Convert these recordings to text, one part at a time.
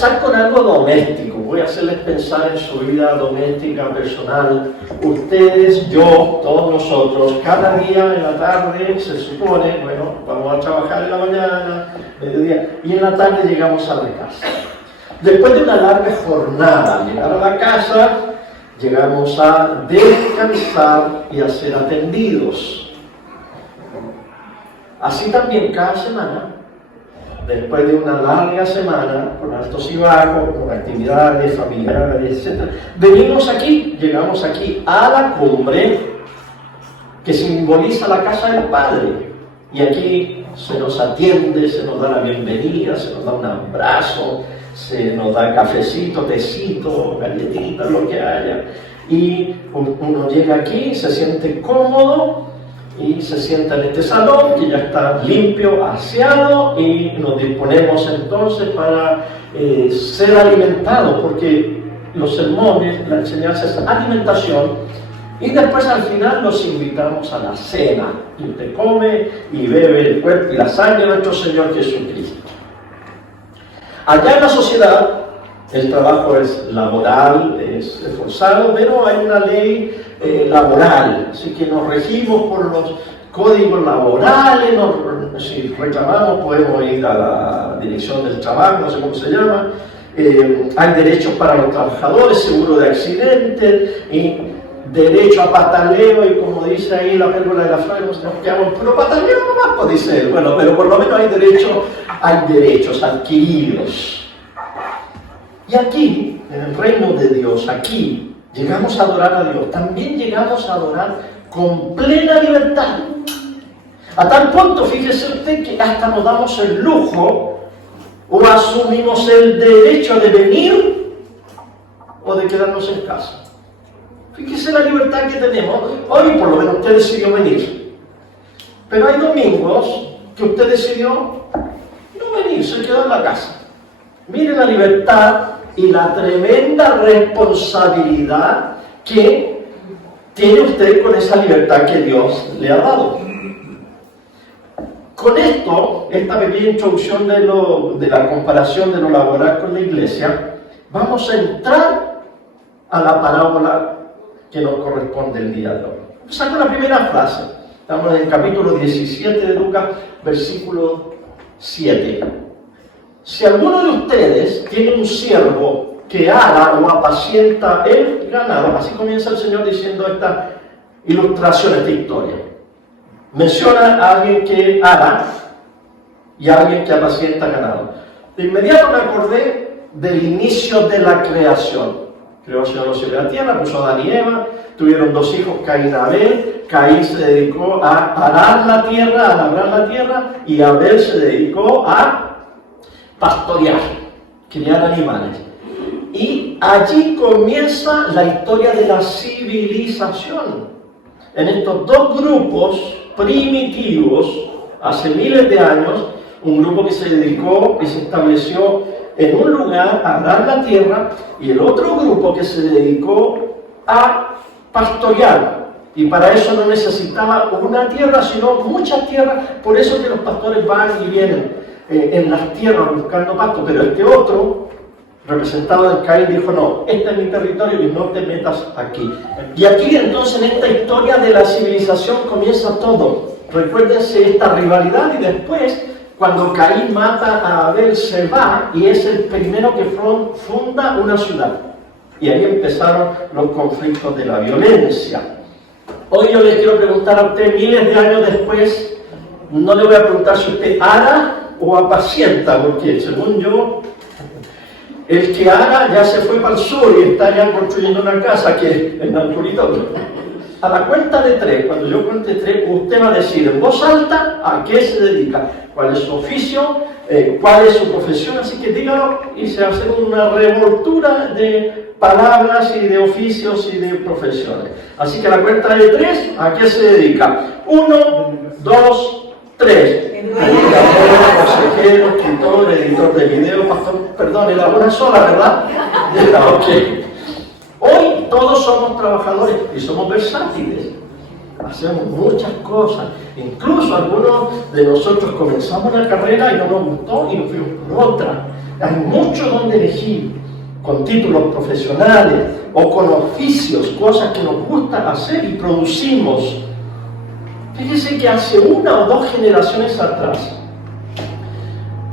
empezar con algo doméstico. Voy a hacerles pensar en su vida doméstica, personal. Ustedes, yo, todos nosotros, cada día en la tarde se supone, bueno, vamos a trabajar en la mañana, mediodía, y en la tarde llegamos a la casa. Después de una larga jornada, llegar a la casa, llegamos a descansar y a ser atendidos. Así también cada semana, después de una larga semana, con altos y bajos, con actividades familiares, etc., venimos aquí, llegamos aquí a la cumbre que simboliza la casa del Padre. Y aquí se nos atiende, se nos da la bienvenida, se nos da un abrazo, se nos da cafecito, tecito, galletitas, lo que haya. Y uno llega aquí, se siente cómodo y se sienta en este salón que ya está limpio, aseado, y nos disponemos entonces para ser alimentados, porque los sermones, la enseñanza es alimentación, y después al final los invitamos a la cena, y usted come y bebe el cuerpo y la sangre de nuestro Señor Jesucristo. Allá en la sociedad el trabajo es laboral, es forzado, pero hay una ley laboral, así que nos regimos por los códigos laborales. Si reclamamos podemos ir a la dirección del trabajo, no sé cómo se llama. Hay derechos para los trabajadores, seguro de accidentes, y derecho a pataleo, y como dice ahí la pérgola de la flor, nos quedamos, pero pataleo nomás, pues dice él. Bueno, pero por lo menos hay derechos adquiridos. Y aquí, en el reino de Dios, aquí, llegamos a adorar a Dios. También llegamos a adorar con plena libertad. A tal punto, fíjese usted, que hasta nos damos el lujo o asumimos el derecho de venir o de quedarnos en casa. Fíjese la libertad que tenemos. Hoy por lo menos usted decidió venir. Pero hay domingos que usted decidió no venir, se quedó en la casa. Mire la libertad y la tremenda responsabilidad que tiene usted con esa libertad que Dios le ha dado. Con esto, esta pequeña introducción de la comparación de lo laboral con la iglesia, vamos a entrar a la parábola que nos corresponde el día de hoy. Empezamos con la primera frase. Estamos en el capítulo 17 de Lucas, versículo 7. Si alguno de ustedes tiene un siervo que ara o apacienta el ganado, así comienza el Señor diciendo esta ilustración, esta historia. Menciona a alguien que ara y a alguien que apacienta ganado. De inmediato me acordé del inicio de la creación. Creó el Señor los cielos y la tierra, puso a Adán y Eva, tuvieron dos hijos, Caín y Abel. Caín se dedicó a arar la tierra, a labrar la tierra, y Abel se dedicó a pastorear, criar animales. Y allí comienza la historia de la civilización. En estos dos grupos primitivos, hace miles de años, un grupo que se dedicó y se estableció en un lugar a arar la tierra, y el otro grupo que se dedicó a pastorear. Y para eso no necesitaba una tierra, sino muchas tierras. Por eso que los pastores van y vienen en las tierras buscando pasto. Pero este otro, representado en Caín, dijo: no, este es mi territorio y no te metas aquí. Y aquí entonces, en esta historia de la civilización, comienza todo. Recuérdense esta rivalidad, y después, cuando Caín mata a Abel, se va y es el primero que funda una ciudad. Y ahí empezaron los conflictos de la violencia. Hoy yo le quiero preguntar a usted, miles de años después, no le voy a preguntar si usted ara o apacienta, porque según yo, el que ara ya se fue para el sur y está ya construyendo una casa que es en Arturito. A la cuenta de 3, cuando yo cuente 3, usted va a decir en voz alta a qué se dedica, cuál es su oficio, cuál es su profesión, así que dígalo, y se hace una revoltura de palabras y de oficios y de profesiones. Así que a la cuenta de 3, ¿a qué se dedica? 1, 2, 3. Consejero, escritor, editor de video, pastor, perdón, era una sola, ¿verdad? Ok. Hoy todos somos trabajadores y somos versátiles. Hacemos muchas cosas. Incluso algunos de nosotros comenzamos una carrera y no nos gustó y nos fuimos por otra. Hay mucho donde elegir, con títulos profesionales o con oficios, cosas que nos gusta hacer y producimos. Fíjese que hace 1 o 2 generaciones atrás,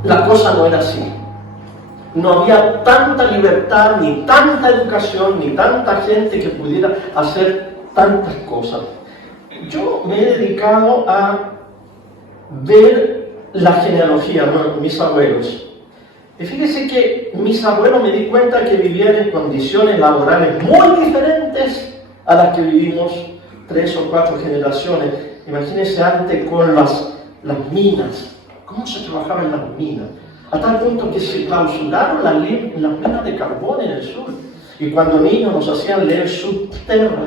la cosa no era así. No había tanta libertad, ni tanta educación, ni tanta gente que pudiera hacer tantas cosas. Yo me he dedicado a ver la genealogía, ¿no?, mis abuelos. Y fíjese que mis abuelos, me di cuenta que vivían en condiciones laborales muy diferentes a las que vivimos 3 o 4 generaciones. Imagínense antes con las minas. ¿Cómo se trabajaba en las minas? A tal punto que se clausuraron las minas de carbón en el sur. Y cuando niños nos hacían leer Subterra,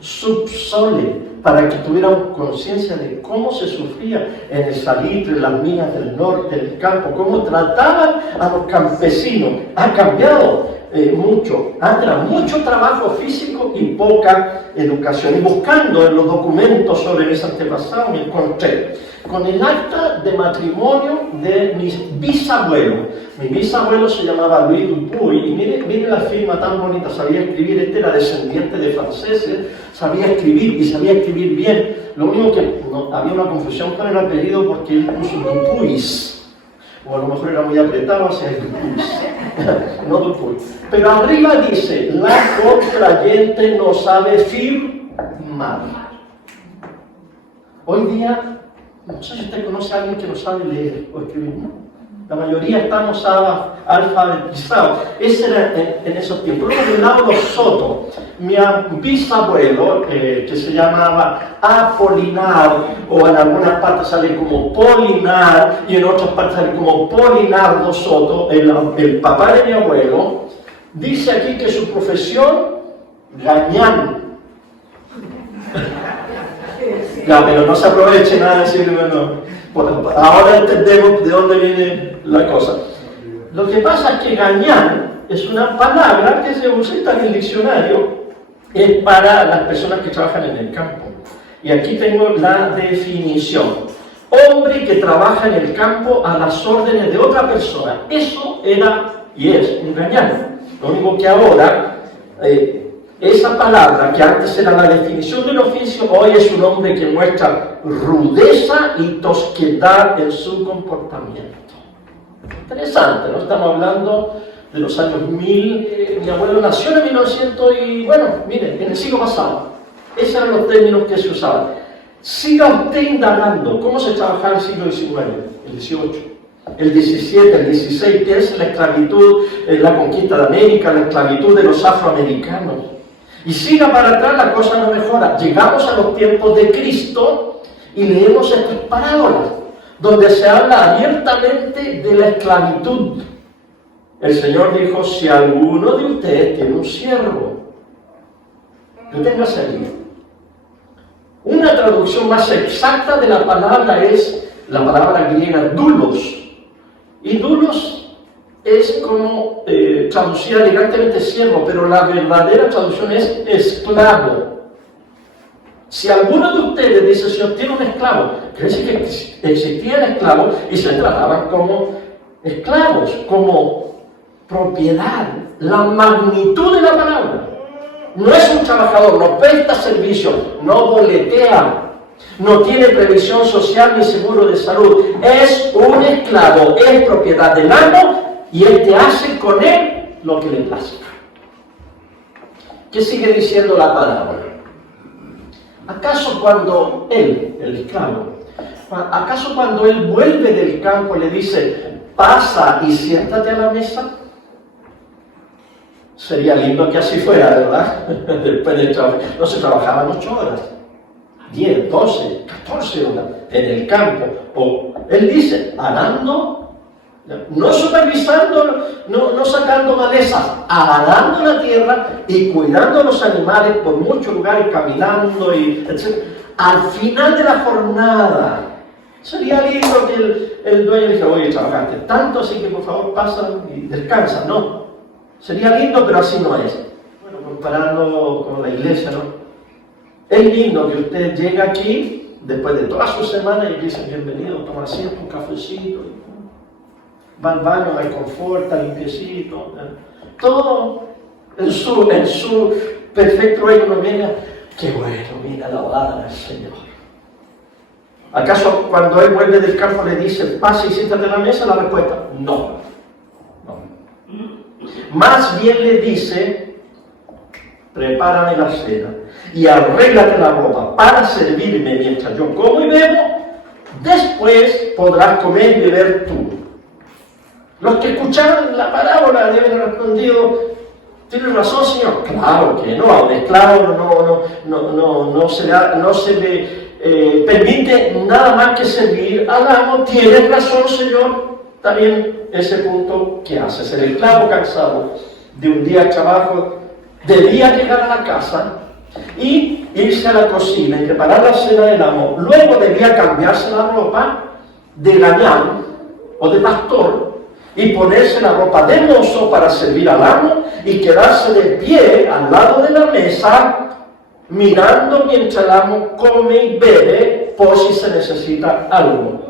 Subsole, para que tuviéramos conciencia de cómo se sufría en el salitre, en las minas del norte, del campo, cómo trataban a los campesinos. Ha cambiado mucho. Antes era mucho trabajo físico y poca educación. Y buscando en los documentos sobre mis antepasados me encontré con el acta de matrimonio de mis bisabuelos. Mi bisabuelo se llamaba Louis Dupuy, y mire la firma tan bonita, sabía escribir. Este era descendiente de franceses, sabía escribir y sabía escribir bien. Lo único que había una confusión con el apellido porque él puso Dupuis, o a lo mejor era muy apretado hacia el Dupuis, no Dupuy. Pero arriba dice: la contrayente no sabe firmar. Hoy día, no sé si usted conoce a alguien que no sabe leer o escribir, ¿no? La mayoría estamos alfabetizados. Ese era en esos tiempos. Luego de Lauro Soto, mi bisabuelo, que se llamaba Apolinar, o en algunas partes sale como Polinar, y en otras partes sale como Polinardo Soto, el papá de mi abuelo, dice aquí que su profesión, gañán. Ya, pero no se aproveche nada de decir, bueno, ahora entendemos de dónde viene la cosa. Lo que pasa es que gañán es una palabra que se usa en el diccionario, es para las personas que trabajan en el campo. Y aquí tengo la definición: hombre que trabaja en el campo a las órdenes de otra persona. Eso era y es un gañán. Lo único que ahora, esa palabra, que antes era la definición del oficio, hoy es un hombre que muestra rudeza y tosquedad en su comportamiento. Interesante, ¿no? Estamos hablando de los años 1000. Mi abuelo nació en 1900 y, bueno, miren, en el siglo pasado. Esos eran los términos que se usaban. Siga usted indagando cómo se trabajaba en el siglo XIX, el XVIII. El 17, el 16, que es la esclavitud, la conquista de América, la esclavitud de los afroamericanos. Y siga para atrás, la cosa no mejora. Llegamos a los tiempos de Cristo y leemos estas parábolas, donde se habla abiertamente de la esclavitud. El Señor dijo: si alguno de ustedes tiene un siervo, deténgase allí. Una traducción más exacta de la palabra es la palabra griega doulos. Y doulos es como traducir elegantemente siervo, pero la verdadera traducción es esclavo. Si alguno de ustedes, dice el Señor, tiene un esclavo, quiere decir que existían esclavos y se trataban como esclavos, como propiedad. La magnitud de la palabra. No es un trabajador, no presta servicio, no boletea, no tiene previsión social ni seguro de salud. Es un esclavo, es propiedad del amo y él te hace con él lo que le plazca. ¿Qué sigue diciendo la palabra? ¿Acaso cuando él, el esclavo, acaso cuando él vuelve del campo le dice: pasa y siéntate a la mesa? Sería lindo que así fuera, ¿verdad? Después del trabajo. No se trabajaban 8 horas, 10, 12, 14 horas en el campo. O él dice, arando, no supervisando, no sacando malezas, arando la tierra y cuidando a los animales por muchos lugares, caminando, y etc. Al final de la jornada, sería lindo que el dueño dijera: oye, trabajaste tanto, así que por favor pasa y descansa. No. Sería lindo, pero así no es. Bueno, comparando con la iglesia, ¿no? Es lindo que usted llegue aquí, después de toda su semana, y dice: bienvenido, toma asiento, un cafecito. Va al baño, me conforta, limpiecito, todo en su perfecto reino. Mira, qué bueno, mira la obra del Señor. ¿Acaso cuando él vuelve del campo le dice, pase y siéntate en la mesa? La respuesta, no. Más bien le dice, prepárame la cena y arréglate la ropa para servirme mientras yo como y bebo, después podrás comer y beber tú. Los que escucharon la parábola deben haber respondido, ¿tienes razón, Señor? Claro que no, a un esclavo no se le permite nada más que servir al amo. Tienes razón, Señor. También ese punto que haces. El esclavo cansado de un día de trabajo debía llegar a la casa y irse a la cocina y preparar la cena del amo. Luego debía cambiarse la ropa de gañán o de pastor y ponerse la ropa de mozo para servir al amo y quedarse de pie al lado de la mesa mirando mientras el amo come y bebe por si se necesita algo.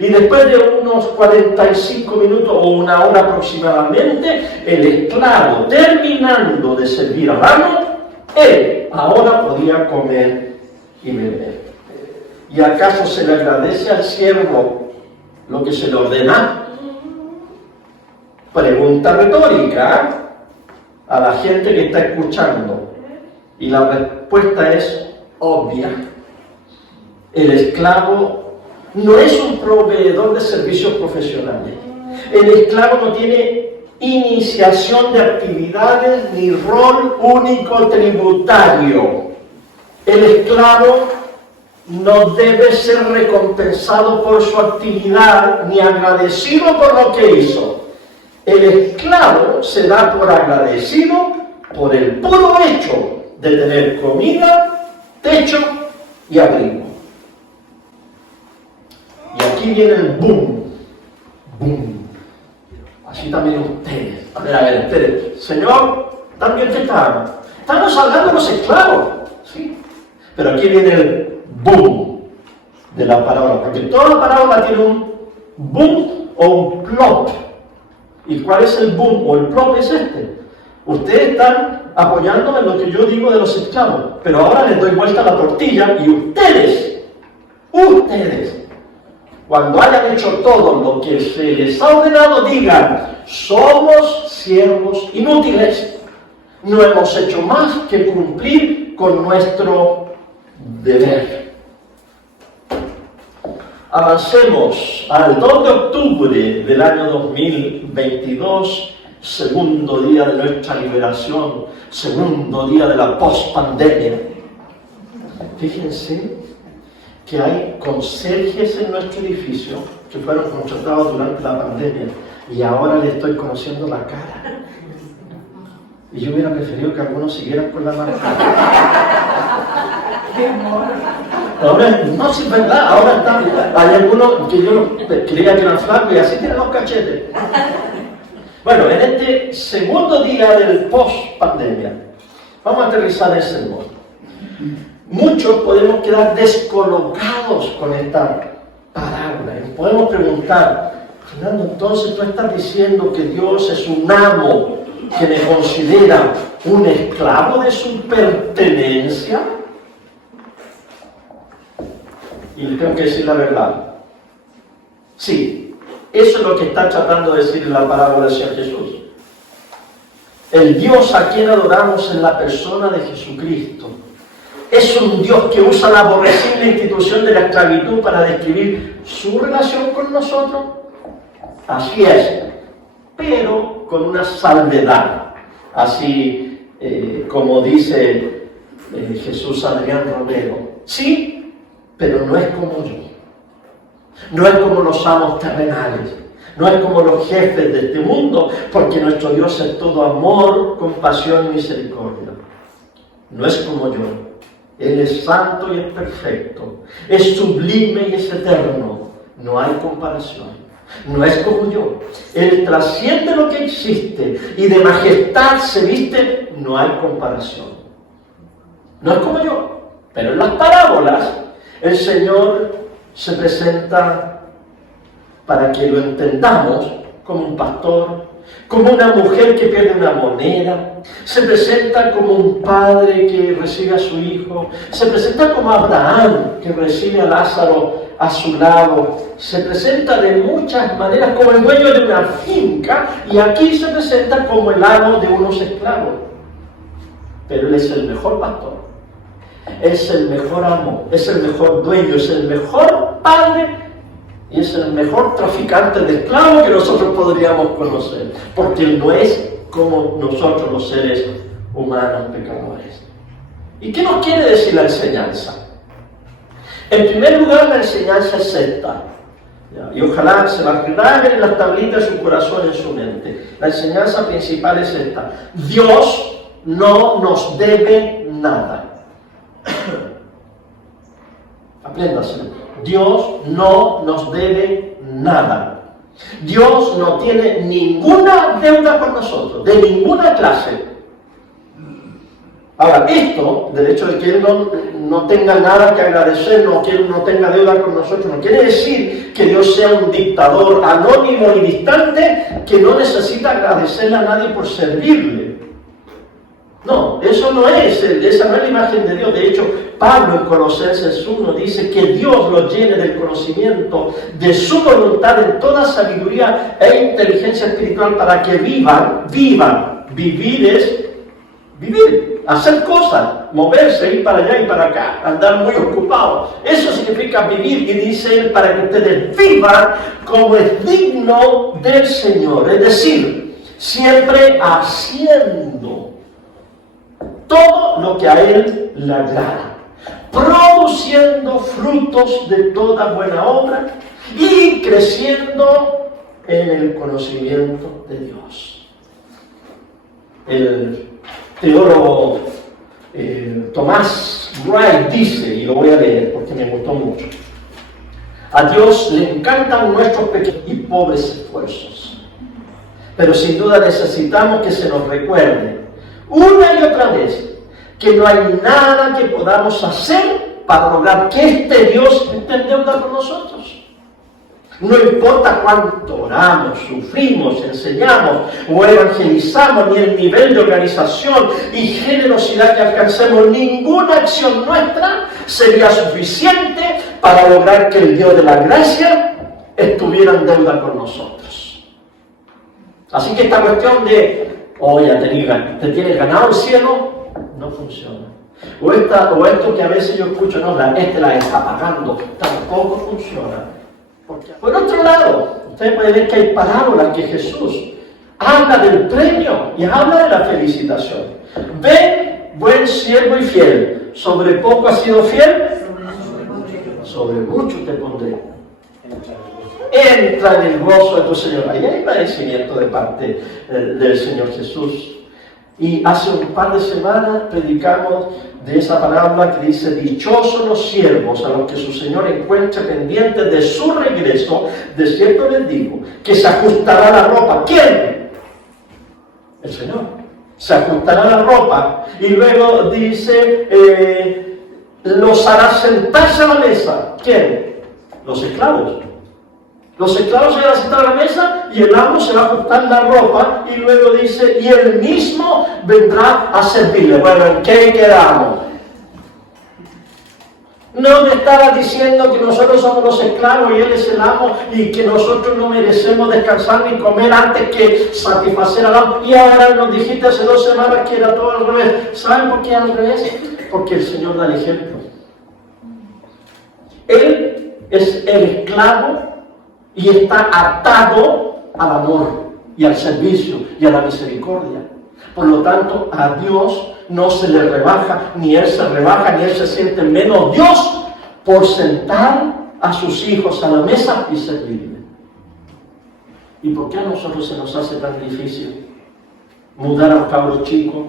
Y después de unos 45 minutos o una hora aproximadamente, el esclavo, terminando de servir al amo, él ahora podía comer y beber. ¿Y acaso se le agradece al siervo lo que se le ordena? Pregunta retórica a la gente que está escuchando. Y la respuesta es obvia. El esclavo no es un proveedor de servicios profesionales. El esclavo no tiene iniciación de actividades ni rol único tributario. El esclavo no debe ser recompensado por su actividad ni agradecido por lo que hizo. El esclavo se da por agradecido por el puro hecho de tener comida, techo y abrigo. Y aquí viene el boom. Así también ustedes. A ver, ustedes. Señor, también te estamos. Estamos hablando de los esclavos. ¿Sí? Pero aquí viene el boom de la parábola. Porque toda la parábola tiene un boom o un plot. ¿Y cuál es el boom o el plot? Es este. Ustedes están apoyándome en lo que yo digo de los esclavos. Pero ahora les doy vuelta a la tortilla y ustedes, cuando hayan hecho todo lo que se les ha ordenado, digan, somos siervos inútiles. No hemos hecho más que cumplir con nuestro deber. Avancemos al 2 de octubre del año 2022, segundo día de nuestra liberación, segundo día de la post-pandemia. Fíjense que hay conserjes en nuestro edificio que fueron contratados durante la pandemia y ahora le estoy conociendo la cara. Y yo hubiera preferido que algunos siguieran con la marca. Ahora, no, sí es verdad, ahora están, hay algunos que yo creía que eran flacos y así tienen los cachetes. Bueno, en este segundo día del post-pandemia, vamos a aterrizar ese modo. Muchos podemos quedar descolocados con esta parábola. Y podemos preguntar, Fernando, entonces tú estás diciendo que Dios es un amo que me considera un esclavo de su pertenencia. Y le tengo que decir la verdad. Sí, eso es lo que está tratando de decir en la parábola del Señor Jesús. El Dios a quien adoramos en la persona de Jesucristo es un Dios que usa la aborrecible institución de la esclavitud para describir su relación con nosotros. Así es, pero con una salvedad. Así como dice Jesús Adrián Romero. Sí, pero no es como yo. No es como los amos terrenales. No es como los jefes de este mundo, porque nuestro Dios es todo amor, compasión y misericordia. No es como yo. Él es santo y es perfecto. Es sublime y es eterno. No hay comparación. No es como yo. Él trasciende lo que existe y de majestad se viste. No hay comparación. No es como yo. Pero en las parábolas, el Señor se presenta para que lo entendamos como un pastor, como una mujer que pierde una moneda, se presenta como un padre que recibe a su hijo, se presenta como Abraham que recibe a Lázaro a su lado, se presenta de muchas maneras como el dueño de una finca y aquí se presenta como el amo de unos esclavos. Pero Él es el mejor pastor, es el mejor amo, es el mejor dueño, es el mejor padre y es el mejor traficante de esclavos que nosotros podríamos conocer, porque Él no es como nosotros los seres humanos pecadores. ¿Y qué nos quiere decir la enseñanza? En primer lugar, la enseñanza es esta, y ojalá se la graben en las tablitas de su corazón, en su mente. La enseñanza principal es esta: Dios no nos debe nada. Apréndaselo. Dios no nos debe nada. Dios no tiene ninguna deuda con nosotros, de ninguna clase. Ahora, esto, del hecho de que Él no tenga nada que agradecer, que Él no tenga deuda con nosotros, no quiere decir que Dios sea un dictador anónimo y distante que no necesita agradecerle a nadie por servirle. No, eso no es, esa no es la imagen de Dios. De hecho, Pablo en Colosenses 1 dice que Dios los llene del conocimiento de su voluntad en toda sabiduría e inteligencia espiritual para que vivan. Vivir es vivir, hacer cosas, moverse, ir para allá y para acá, andar muy ocupado. Eso significa vivir, y dice Él, para que ustedes vivan como es digno del Señor. Es decir, siempre haciendo todo lo que a Él le agrada, produciendo frutos de toda buena obra y creciendo en el conocimiento de Dios. El teólogo Tomás Wright dice, y lo voy a leer porque me gustó mucho: a Dios le encantan nuestros pequeños y pobres esfuerzos, pero sin duda necesitamos que se nos recuerde una y otra vez que no hay nada que podamos hacer para lograr que este Dios esté en deuda con nosotros. No importa cuánto oramos, sufrimos, enseñamos o evangelizamos, ni el nivel de organización y generosidad que alcancemos, ninguna acción nuestra sería suficiente para lograr que el Dios de la gracia estuviera en deuda con nosotros. Así que esta cuestión de, ya te tienes ganado el cielo, no funciona. O esto que a veces yo escucho, no, la está pagando, tampoco funciona. Porque, por otro lado, ustedes pueden ver que hay parábolas que Jesús habla del premio y habla de la felicitación. Ven, buen siervo y fiel, sobre poco has sido fiel, sobre mucho te pondré. Entra en el gozo de tu Señor. Ahí hay padecimiento de parte del Señor Jesús. Y hace un par de semanas predicamos de esa parábola que dice: dichosos los siervos a los que su Señor encuentre pendientes de su regreso. De cierto les digo que se ajustará la ropa. ¿Quién? El Señor. Se ajustará la ropa. Y luego dice, los hará sentarse a la mesa. ¿Quién? Los esclavos. Los esclavos se van a sentar a la mesa y el amo se va a ajustar la ropa, y luego dice, y él mismo vendrá a servirle. Bueno, ¿en qué quedamos? No me estaba diciendo que nosotros somos los esclavos y Él es el amo y que nosotros no merecemos descansar ni comer antes que satisfacer al amo. Y ahora nos dijiste hace 2 semanas que era todo al revés. ¿Saben por qué al revés? Porque el Señor da el ejemplo. Él es el esclavo y está atado al amor y al servicio y a la misericordia. Por lo tanto, a Dios no se le rebaja, ni Él se rebaja, ni Él se siente menos Dios por sentar a sus hijos a la mesa y servirle. ¿Y por qué a nosotros se nos hace tan difícil mudar a los cabros chicos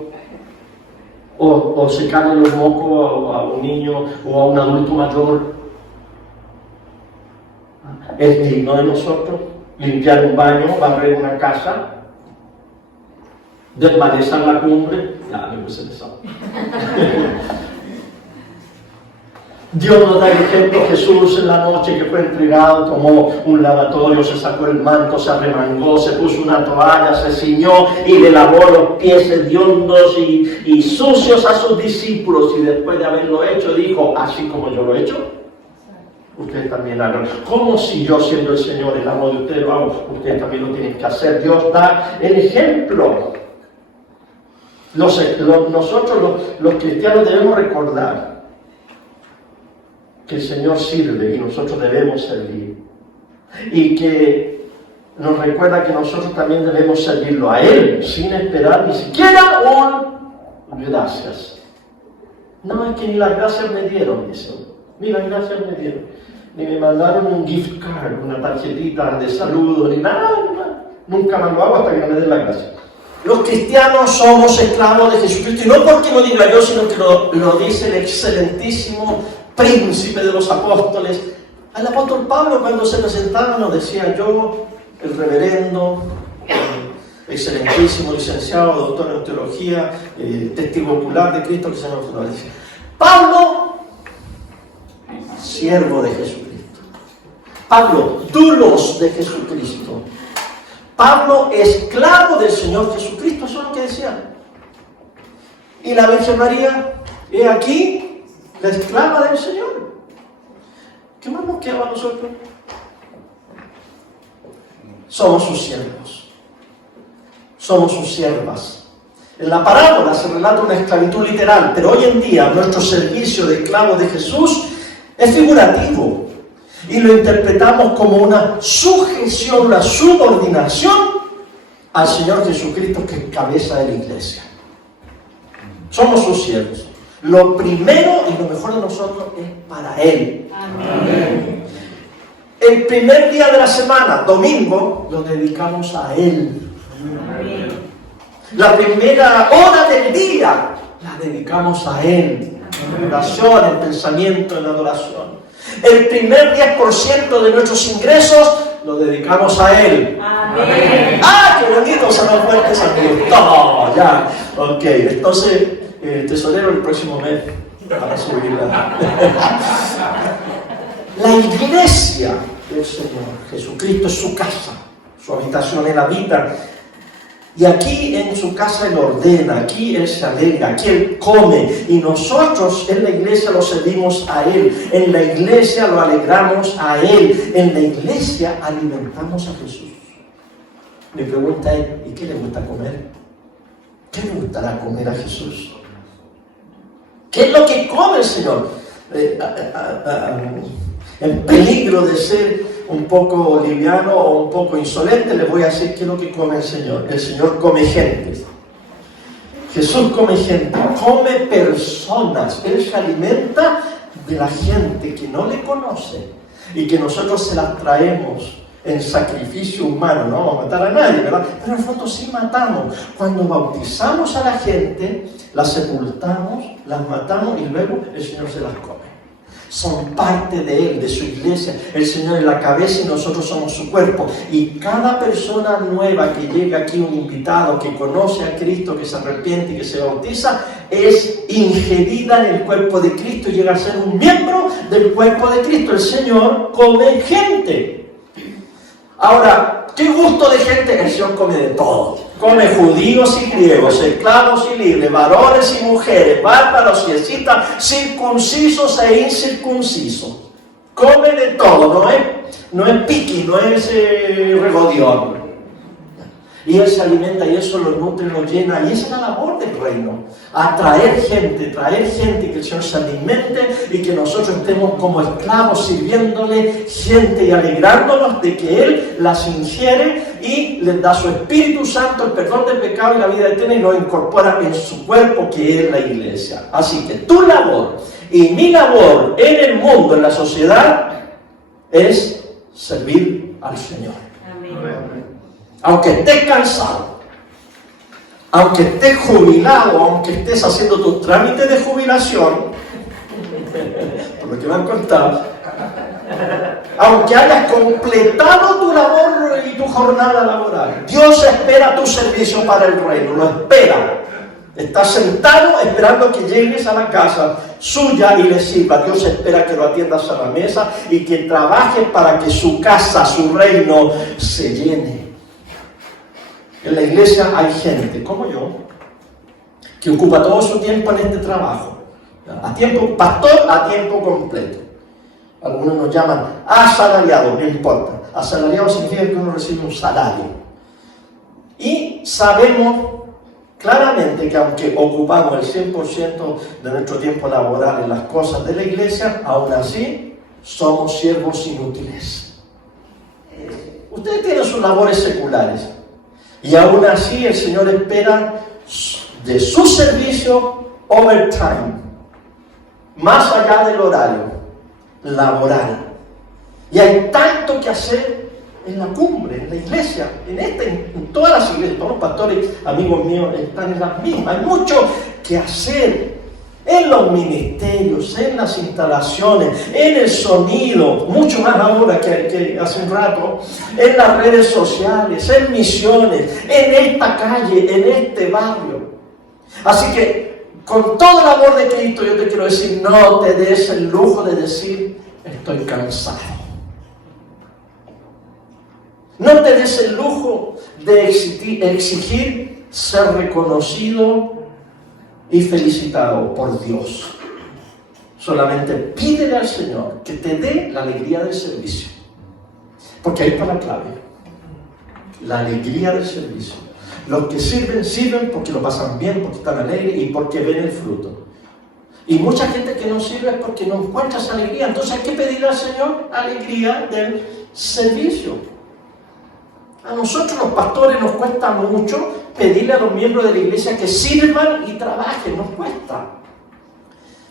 o secarle los mocos a un niño o a un adulto mayor? Es digno de nosotros limpiar un baño, barrer una casa, desmalezar la cumbre. Ya me puse pesado. Dios nos da el ejemplo. Jesús en la noche que fue entregado tomó un lavatorio, se sacó el manto, se arremangó, se puso una toalla, se ciñó y le lavó los pies hediondos y sucios a sus discípulos, y después de haberlo hecho dijo: así como yo lo he hecho, ustedes también hagan. Como si yo, siendo el Señor, el amo de ustedes, lo hago, ustedes también lo tienen que hacer. Dios da el ejemplo. Nosotros los cristianos debemos recordar que el Señor sirve y nosotros debemos servir, y que nos recuerda que nosotros también debemos servirlo a Él sin esperar ni siquiera un gracias. No, es que ni las gracias me dieron, dice, ni las gracias me dieron, ni me mandaron un gift card, una tarjetita de saludo, ni nada. Nunca más lo hago hasta que no me den la gracia. Los cristianos somos esclavos de Jesucristo, y no porque lo diga yo, sino que lo dice el excelentísimo príncipe de los apóstoles. Al apóstol Pablo, cuando se presentaba, nos decía: yo, el reverendo, excelentísimo licenciado, doctor en teología, testigo ocular de Cristo, que se llama Pablo, siervo de Jesucristo. Pablo, dulos de Jesucristo. Pablo, esclavo del Señor Jesucristo. Eso es lo que decía. Y la Virgen María, he aquí la esclava del Señor. ¿Qué más nos queda a nosotros? Somos sus siervos. Somos sus siervas. En la parábola se relata una esclavitud literal, pero hoy en día nuestro servicio de esclavos de Jesús es figurativo, y lo interpretamos como una sujeción, una subordinación al Señor Jesucristo, que es cabeza de la iglesia. Somos sus siervos. Lo primero y lo mejor de nosotros es para Él. Amén. El primer día de la semana, domingo, lo dedicamos a Él. Amén. La primera hora del día la dedicamos a Él. En oración, en pensamiento, en adoración. El primer 10% de nuestros ingresos lo dedicamos a Él. Amén. ¡Ah, qué bonito! Se nos fue ese amor. ¡Oh, ya! Ok, entonces, tesorero el próximo mes para subirla. La iglesia del Señor Jesucristo es su casa, su habitación. Él habita. Y aquí en su casa Él ordena, aquí Él se alegra, aquí Él come, y nosotros en la iglesia lo servimos a Él, en la iglesia lo alegramos a Él, en la iglesia alimentamos a Jesús. Me pregunta Él: ¿y qué le gusta comer? ¿Qué le gustará comer a Jesús? ¿Qué es lo que come el Señor? En peligro de ser un poco liviano o un poco insolente, les voy a decir qué es lo que come el Señor. El Señor come gente. Jesús come gente, come personas. Él se alimenta de la gente que no le conoce y que nosotros se las traemos en sacrificio humano. No vamos a matar a nadie, ¿verdad? Pero en fondo sí matamos. Cuando bautizamos a la gente, las sepultamos, las matamos y luego el Señor se las come. Son parte de Él, de su iglesia. El Señor es la cabeza y nosotros somos su cuerpo. Y cada persona nueva que llega aquí, un invitado que conoce a Cristo, que se arrepiente y que se bautiza, es ingerida en el cuerpo de Cristo y llega a ser un miembro del cuerpo de Cristo. El Señor come gente. Ahora, ¿qué gusto de gente? El Señor come de todo. Come judíos y griegos, esclavos y libres, varones y mujeres, bárbaros y escitas, circuncisos e incircuncisos. Come de todo, no es piqui, no es regodión. Y Él se alimenta y eso lo nutre, lo llena. Y esa es la labor del reino. Atraer gente, que el Señor se alimente y que nosotros estemos como esclavos sirviéndole gente y alegrándonos de que Él las ingiere y les da su Espíritu Santo, el perdón del pecado y la vida eterna, y lo incorpora en su cuerpo, que es la iglesia. Así que tu labor y mi labor en el mundo, en la sociedad, es servir al Señor. Amén. Aunque estés cansado, aunque estés jubilado, aunque estés haciendo tu trámite de jubilación, por lo que me han contado, aunque hayas completado tu labor y tu jornada laboral, Dios espera tu servicio para el reino, lo espera. Está sentado esperando que llegues a la casa suya y le sirva. Dios espera que lo atiendas a la mesa y que trabajes para que su casa, su reino, se llene. En la iglesia hay gente, como yo, que ocupa todo su tiempo en este trabajo. A tiempo, pastor a tiempo completo. Algunos nos llaman asalariado, no importa. Asalariado significa que uno recibe un salario. Y sabemos claramente que aunque ocupamos el 100% de nuestro tiempo laboral en las cosas de la iglesia, aún así somos siervos inútiles. Ustedes tienen sus labores seculares y aún así el Señor espera de su servicio overtime, más allá del horario laboral. Y hay tanto que hacer en la cumbre, en la iglesia, en todas las iglesias. Todos los pastores, amigos míos, están en las mismas. Hay mucho que hacer en los ministerios, en las instalaciones, en el sonido, mucho más ahora que hace un rato, en las redes sociales, en misiones, en esta calle, en este barrio. Así que, con todo el amor de Cristo, yo te quiero decir, no te des el lujo de decir, estoy cansado. No te des el lujo de exigir ser reconocido y felicitado por Dios. Solamente pídele al Señor que te dé la alegría del servicio. Porque ahí está la clave. La alegría del servicio. Los que sirven, sirven porque lo pasan bien, porque están alegres y porque ven el fruto. Y mucha gente que no sirve es porque no encuentra esa alegría. Entonces hay que pedirle al Señor alegría del servicio. A nosotros los pastores nos cuesta mucho pedirle a los miembros de la iglesia que sirvan y trabajen, nos cuesta.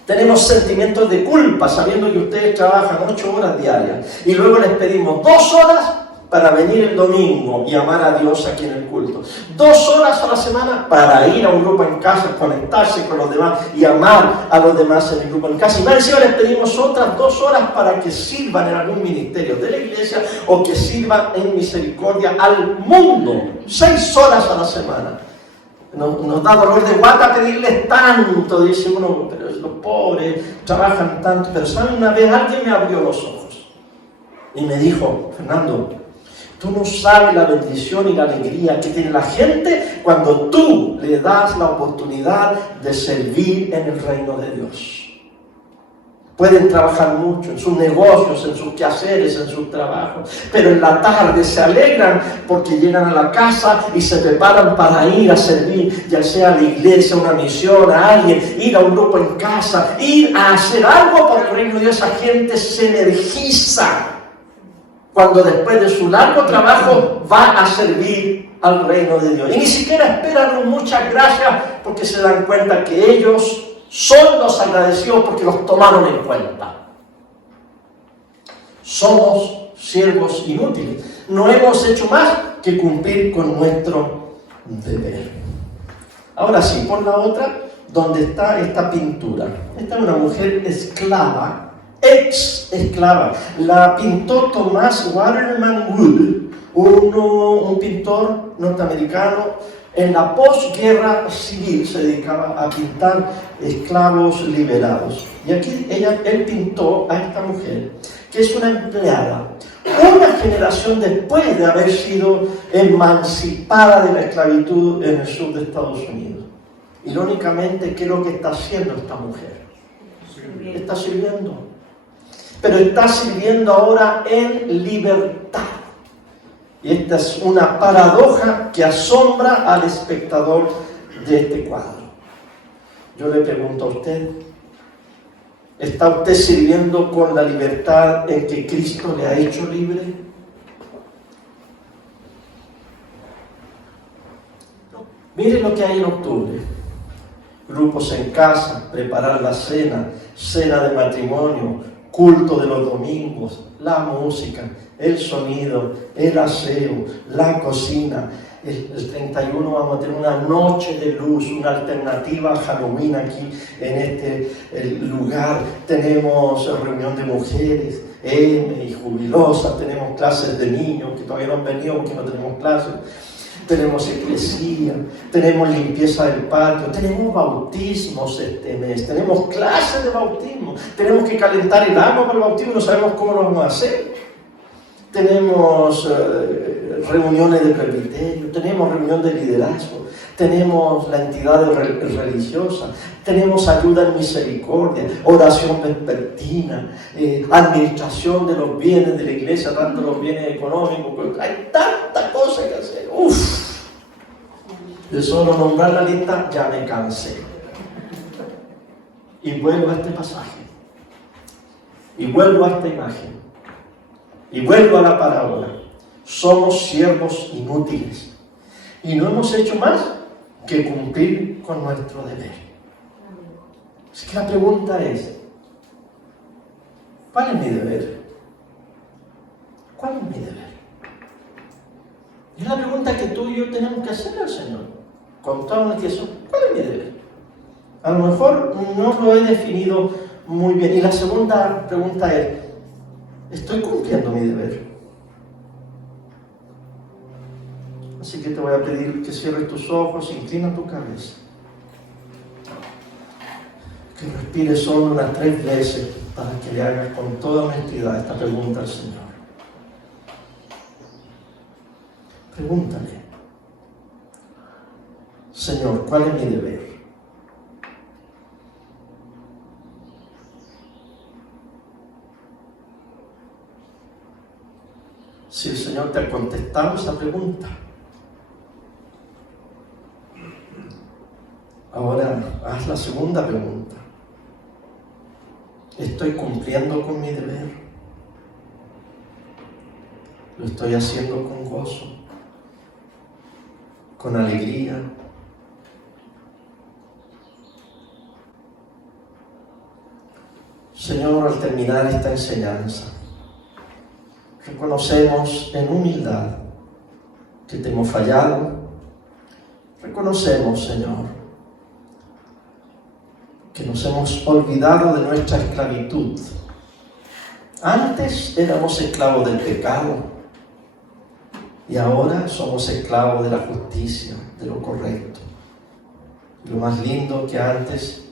Tenemos sentimientos de culpa sabiendo que ustedes trabajan 8 horas diarias y luego les pedimos 2 horas para venir el domingo y amar a Dios aquí en el culto. 2 horas a la semana para ir a un grupo en casa, conectarse con los demás y amar a los demás en el grupo en casa. Y más encima les pedimos otras 2 horas para que sirvan en algún ministerio de la iglesia o que sirvan en misericordia al mundo. 6 horas a la semana. Nos da dolor de guata pedirles tanto, dice uno, pero los pobres trabajan tanto. Pero ¿saben? Una vez alguien me abrió los ojos y me dijo, Fernando, tú no sabes la bendición y la alegría que tiene la gente cuando tú le das la oportunidad de servir en el reino de Dios. Pueden trabajar mucho en sus negocios, en sus quehaceres, en sus trabajos, pero en la tarde se alegran porque llegan a la casa y se preparan para ir a servir, ya sea a la iglesia, a una misión, a alguien, ir a un grupo en casa, ir a hacer algo por el reino de Dios. Esa gente se energiza cuando después de su largo trabajo va a servir al reino de Dios. Y ni siquiera esperan muchas gracias porque se dan cuenta que ellos son los agradecidos porque los tomaron en cuenta. Somos siervos inútiles. No hemos hecho más que cumplir con nuestro deber. Ahora sí, por la otra, donde está esta pintura. Esta es una mujer esclava, ex esclava. La pintó Thomas Waterman Wood, un pintor norteamericano. En la posguerra civil se dedicaba a pintar esclavos liberados. Y aquí él pintó a esta mujer, que es una empleada, una generación después de haber sido emancipada de la esclavitud en el sur de Estados Unidos. Irónicamente, ¿qué es lo que está haciendo esta mujer? Está sirviendo. Pero está sirviendo ahora en libertad. Y esta es una paradoja que asombra al espectador de este cuadro. Yo le pregunto a usted, ¿está usted sirviendo con la libertad en que Cristo le ha hecho libre? Mire lo que hay en octubre. Grupos en casa, preparar la cena, cena de matrimonio, culto de los domingos, la música, el sonido, el aseo, la cocina. El 31 vamos a tener una noche de luz, una alternativa a Halloween aquí en este lugar. Tenemos reunión de mujeres, y jubilosas, tenemos clases de niños que todavía no han venido porque no tenemos clases. tenemos eclesía, tenemos limpieza del patio, tenemos bautismos este mes, tenemos clases de bautismo, tenemos que calentar el agua para el bautismo, no sabemos cómo lo vamos a hacer. Tenemos reuniones de presbiterio, tenemos reunión de liderazgo, tenemos la entidad religiosa, tenemos ayuda en misericordia, oración vespertina, administración de los bienes de la iglesia, tanto los bienes económicos, hay tantas cosas que hacer. Uf, de solo nombrar la lista ya me cansé. Y vuelvo a este pasaje, y vuelvo a esta imagen, y vuelvo a la parábola. Somos siervos inútiles y no hemos hecho más que cumplir con nuestro deber. Así que la pregunta es, ¿cuál es mi deber? ¿Cuál es mi deber? Es la pregunta que tú y yo tenemos que hacer al Señor, con toda nuestra corazón. ¿Cuál es mi deber? A lo mejor no lo he definido muy bien. Y la segunda pregunta es, ¿estoy cumpliendo mi deber? Así que te voy a pedir que cierres tus ojos, inclina tu cabeza. Que respires solo unas 3 veces para que le hagas con toda honestidad esta pregunta al Señor. Pregúntale, Señor, ¿cuál es mi deber? Si el Señor te ha contestado esa pregunta, ahora haz la segunda pregunta. ¿Estoy cumpliendo con mi deber? ¿Lo estoy haciendo con gozo? ¿Con alegría? Señor, al terminar esta enseñanza, reconocemos en humildad que te hemos fallado. Reconocemos, Señor, que nos hemos olvidado de nuestra esclavitud. Antes éramos esclavos del pecado y ahora somos esclavos de la justicia, de lo correcto. Y lo más lindo que antes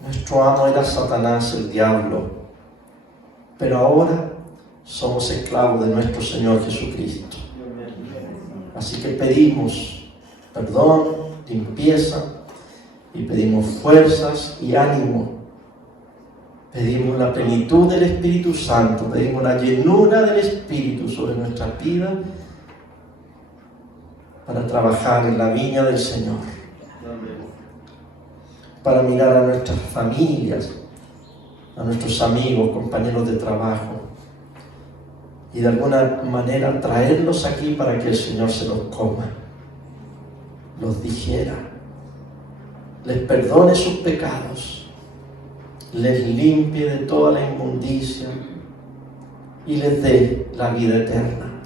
nuestro amo era Satanás, el diablo, pero ahora somos esclavos de nuestro Señor Jesucristo. Así que pedimos perdón, limpieza, y pedimos fuerzas y ánimo. Pedimos la plenitud del Espíritu Santo, pedimos la llenura del Espíritu sobre nuestras vidas para trabajar en la viña del Señor, para mirar a nuestras familias, a nuestros amigos, compañeros de trabajo, y de alguna manera traerlos aquí para que el Señor se los coma, los digiera, les perdone sus pecados, les limpie de toda la inmundicia y les dé la vida eterna.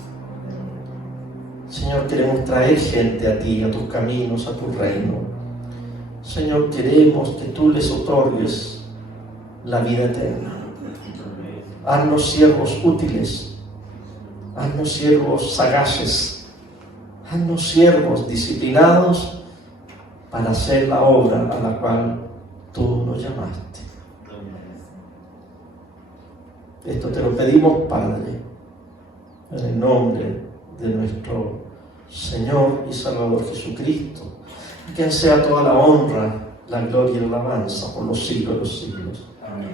Señor, queremos traer gente a ti, a tus caminos, a tu reino. Señor, queremos que tú les otorgues la vida eterna. Haznos siervos útiles, haznos siervos sagaces, haznos siervos disciplinados para hacer la obra a la cual tú nos llamaste. Esto te lo pedimos, Padre, en el nombre de nuestro Señor y Salvador Jesucristo, a quien sea toda la honra, la gloria y la alabanza por los siglos de los siglos. Amén.